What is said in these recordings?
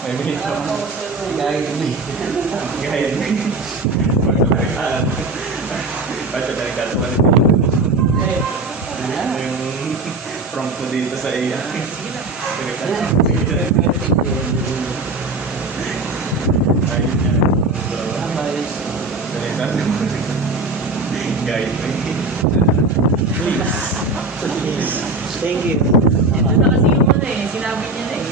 May bilis pa. Gaya mo. Gaya mo. Basta delikado pa rin. Yung prompt mo dito sa AI. Ayun yan. Delikado mo. Gaya mo. Thank you. Ito na kasi yung ano eh, sinabi niya na eh.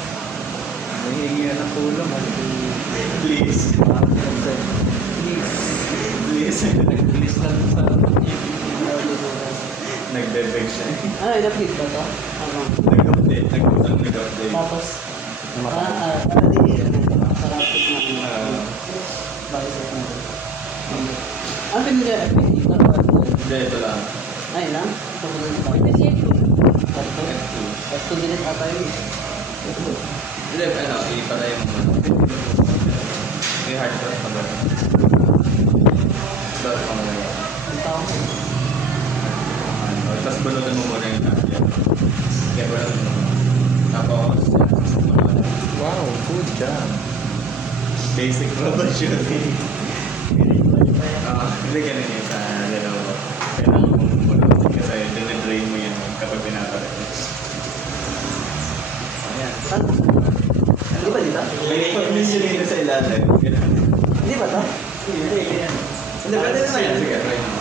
Nahihingi ng tulong. Please. Please. Nag-please lang sa Nagde-beg siya. ano, ina-please ba ito? Ano? Nag-update. Nag-update. Tapos, sarapit na bakit sa ito? Ano pinili FPT? Hindi, ito lang. Ay lang? Ito ko lang ito. Ito siya yun. Ito din ata yun. Hindi, ano, ipatay mo muna. May hard press pa ba? Start pa muna yun. Ang tao ko. Tapos balutan mo muna yung hard yan. Kaya balutan mo muna. Tapos, Wow, good job. basic troubleshooting. Hindi ganun yun sa Lenovo. Kailangan mong balutin kasi dine-drain mo yun kapag pinapalit. Ayan. Di ba dito? May pag-missioning na sa ilalim. Di ba ito? Hindi, yan. Hindi, pwede naman yan. Sige, try mo.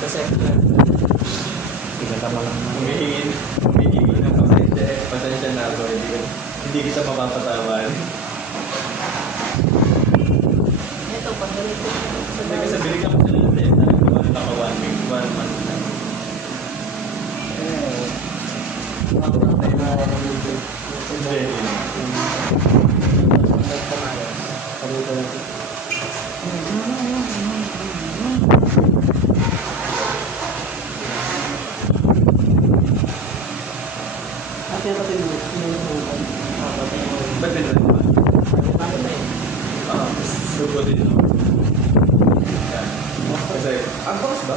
Kasi, Tigata mo lang. humihingi ng pasensya. Pasensya na ako. Hindi kita mapapatawarin. Ito, pagdalit ko. Hindi kasi binigyan ko sila ng test. Ano naka 1 week, 1 month na. Hindi. Ba't din ba? Sugo din no? Yan. Kasi, ang boss ba?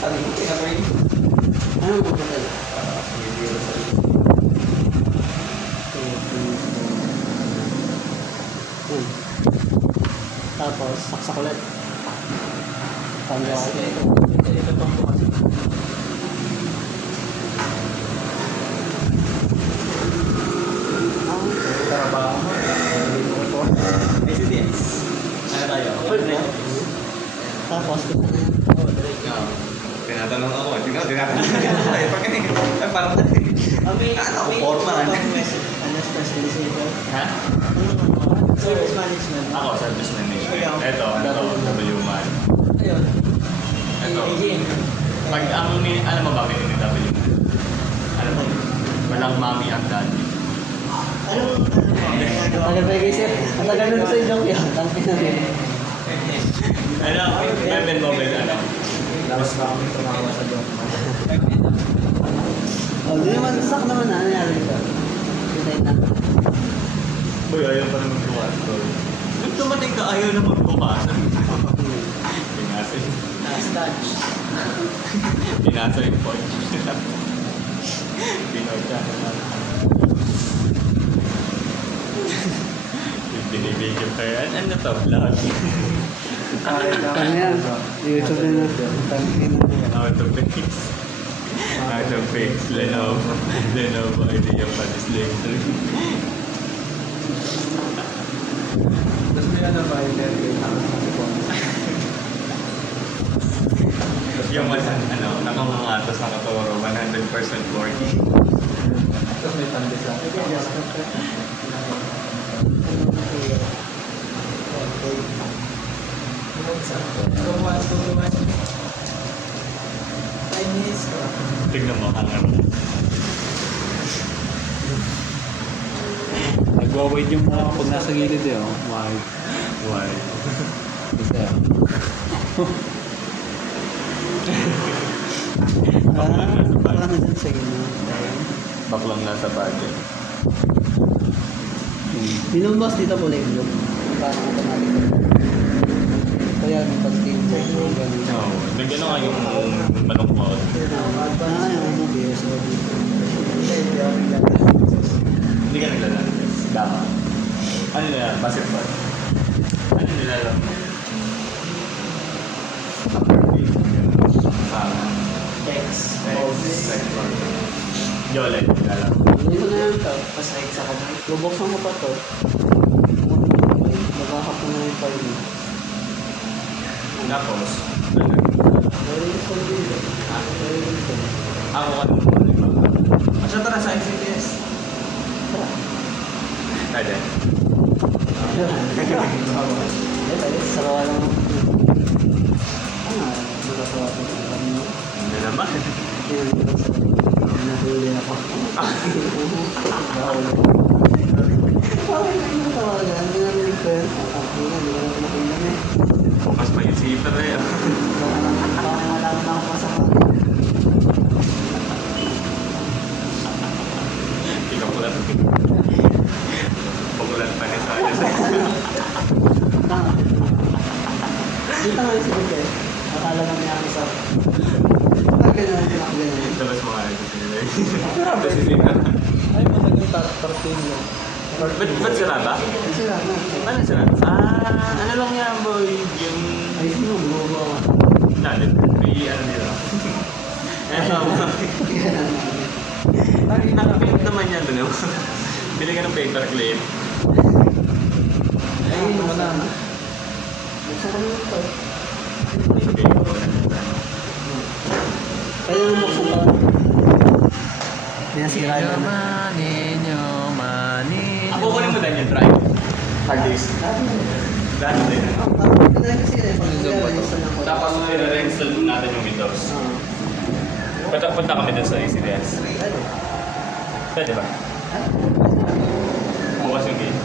Sabi ko, pinapay. Ano mo ba tayo? Hindi ko sa Tapos, saksak ulit. Tanda ako. Ito pang bukas. Trabaho mo. ACDS. Ano tayo? Tapos, Tinatanong ako. Tinatanong ako. Parang ako, formal. Ano, specialization? Ha? Service management. Ako, service management. Ito, W-Man. Ayun. Ito. Pag ang alam mo ba may W? Alam mo? Walang mommy at daddy. Ano? Tagal ba yung isip? Ang tagal na sa joke yan. Tangkin na rin. Ano? Weapon mobile, ano? Lawas ba kami tumawa sa joke? Oh, di naman, sak naman na. Ano nangyari dito? Pitay na. Uy, ayaw pa naman bukas to. Nung tumating ka, ayaw na magbukas. Pinasa yung... Starch. Pinasa yung point. Pinotya ka na. Binibigyo ka yan. Ano to? Vlog? Ano yan? YouTube na natin. Tangkin na yan. Out of base. Out of base. Lenovo idea pa this later. Tapos may ano ba yung Yung ano, nakangangatos nakaturo 100% working. Tapos may pandit lang. Tignan mo, hangar. Nagwa-wide yung mga pag nasa gilid eh, oh. Wide. Why? Isa. Wala na dyan sa gina. Baklang nasa budget. Binumbas dito po like look. Parang automatic. Kaya may pag-team check mo ganun. No, nagano nga yung malungkot. Ano yung ano, BS Ano na yan? Basketball. Ano nilalaro mo? Dex. Basketball. Yolet, nilalaro. Hindi ko na yan to. Pasahig sa kamay. Bubuksan ko pa to. Magkakap ko na yung file mo. Tapos, Very useful din eh. Very useful. ako ka Asya tara sa ICTS. Pwede. Sa kawa lang. Ano? Magkakawa ko. Hindi naman. Nahuli ako. Okay, ano tawagan? Hindi namin nag-fair. Hindi namin nakulang eh. Bukas pa yung zipper na yan. Parang wala naman ako pasama. Ikaw pula sa Pagulat pa niya sa akin. Dito nga yung sinig eh. Akala lang niya ang isa. Ganyan, ganyan. Tapos mga ito sila. Grabe si zipper. Ay, matagal 13 yun. Ba't sirata? Sila na. Ano sirata? Ano lang yan boy? Yung... Ay, sino? Bubo ako. Nalit. May ano nila. Nakapaint naman yan doon. Bili ka ng paper clip. Ay, wala na. Buksan ko na ito. Sabihin ko na. Kaya yung buksan ko. Hindi nasira yun. Ako ko mo din yung drive. Hard disk. Dati din. Tapos i-reinstall natin yung Windows. Punta kami dun sa ACDS. Pwede ba? Bukas yung game.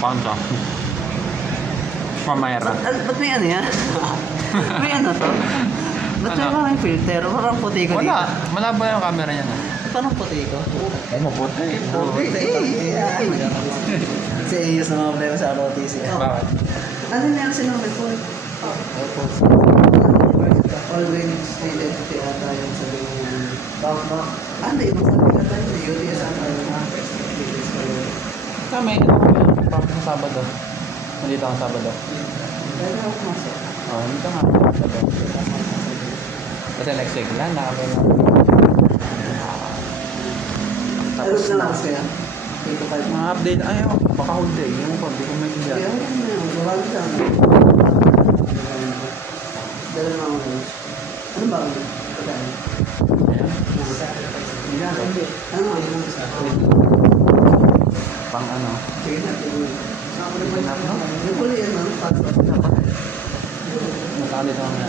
Panta. Mamayra. Ba't may ano yan? May ano to? Ba't may Ano? parang filter? Parang puti ko dito. Wala. Malabo yung camera niya. Parang puti ko. Ay, maputi. Kasi ayos na mga problema sa ROTC. Bakit? Ano meron silang report? All range identity ata yung sabihin niya. Back. Hindi, masabi ka tayo. UTS ata yung Kami, pasok sa Sabado. Nandito ang Sabado. Kaya ako masok. Oh, nandito nga. Sabado. Kasi next week lang, nakapin lang. Ano na lang kaya? 8 to 5 Mga update, ayaw, baka hindi. Yung ko, hindi ko may Kaya intindihan. marami lang. Dala na ako lunch. Ano ba ang pagkain? Ayan. Hindi. Ano ang lunch sa akin? Pang ano. Sige natin yun. Yung huli yan, ano? Pasok. Nakalit ako na.